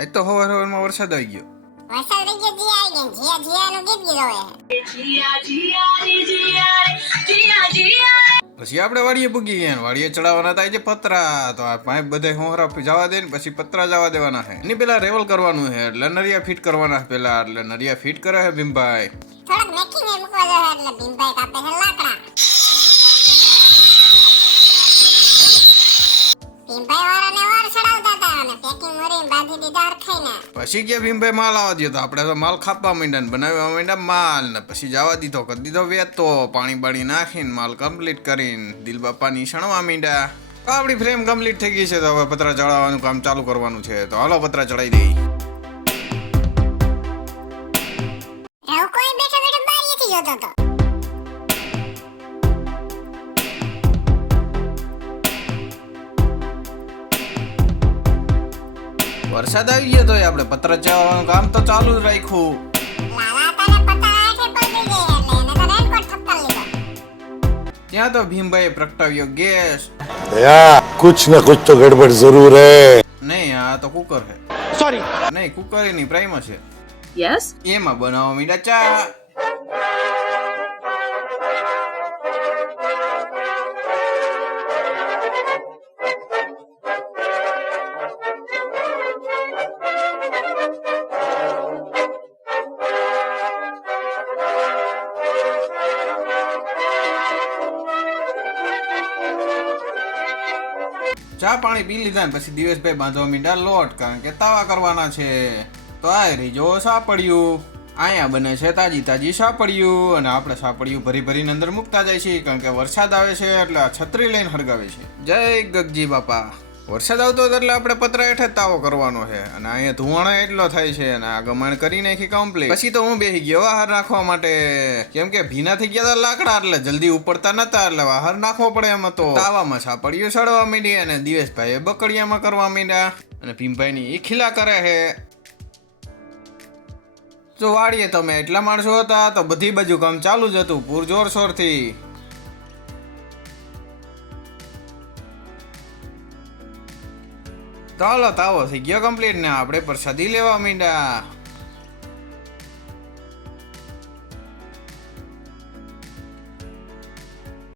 આજ તો હવારમાં વરસાદ આવી ગયો. વરસાદ રહી ગયો જીયા આવી ગયા જીયા જીયાનું ગીત ગીધો હે. પછી આપણે વાડીએ પૂગી ગયા. વાડીએ ચડાવવાના થાય છે પતરા. તો આ પાઇપ બધે હોહરા જવા દે ને પછી પતરા જવા દેવાના છે. એની પેલા રેવલ કરવાનું છે એટલે નરિયા ફિટ કરવાના પેલા. એટલે નરિયા ફિટ કરે છે ભીમભાઈ. થોડુંક મેકિંગ એ મૂકવા દો એટલે ભીમભાઈ કાપે છે લાકડા. ભીમભાઈ વાળાને વાર ચડાવતા હતા અને પેકિંગ મોરી બાંધી દીધા અરખાઈને. પછી ગયા ભીમભાઈ માલ આવવા દો. તો આપણે તો માલ ખાપવા માંડ્યા ને બનાવવા માંડ્યા માલ ને પછી જવા દીધો કરી દીધો વેતો. પાણી બાણી નાખીને માલ કમ્પ્લીટ કરીને દિલ બાપાની સણવા માંડ્યા. આપણી ફ્રેમ કમ્પ્લીટ થઈ ગઈ છે. તો હવે પતરા ચડાવવાનું કામ ચાલુ કરવાનું છે. તો હાલો પતરા ચડાવી દઈ. રવ કોઈ બેઠો બેઠો બારીએથી જોતો હતો. વરસાદ આવી ગયો તો આપણે પતરા ચડાવવાનું કામ તો ચાલુ જ રાખ્યું. લાલા તને પતા આઠે પડી ગઈ એટલે એને તો રેનકોટ ઠપકાર લીધો. ત્યાં તો ભીમભાઈએ પ્રગટાવ્યો ગેસ. भैया कुछ न कुछ तो गड़बड़ जरूर है. નહીં આ તો કુકર છે. Sorry. નહીં કુકર નહીં પ્રાઇમર છે. Yes? એમાં બનાવવા માંડ્યા ચા. ચા પાણી પી લીધા ને પછી દિવસભાઈ બાંધવા માંડ્યા લોટ. કારણ કે તાવા કરવાના છે. તો આ રહી જો સાપડ્યું. અહીંયા બને છે તાજી તાજી સાપડ્યું. અને આપણે સાપડ્યું ભરી ભરીને અંદર મૂકતા જાય છે. કારણ કે વરસાદ આવે છે એટલે આ છત્રી લઈને હળગાવે છે. જય ગગજી બાપા. વરસાદ આવતો હતો એટલે આપણે પતરા હેઠે તાવો કરવાનો છે. અને અહીંયા ધુવાણો એટલો થાય છે. અને આ ગમાણ કરી નાખી કમ્પ્લીટ. પછી તો હું બેસી ગયો બહાર નાખવા માટે. કેમ કે ભીના થઈ ગયા હતા લાકડા એટલે જલ્દી ઉપડતા નતા એટલે બહાર નાખવો પડે એમ હતો. તાવામાં સાપડીઓ સડવા માંડી અને દિવસભાઈ બકડિયામાં કરવા માંડ્યા. અને ભીમભાઈની એ ખીલા કરે છે. જો વાડીએ તમે એટલા માણસો હતા તો બધી બાજુ કામ ચાલુ જ હતું પૂરજોરશોરથી. ચાલો તાવો થઈ ગયો કમ્પ્લીટ ને આપણે પ્રસાદી લેવા માંડ્યા.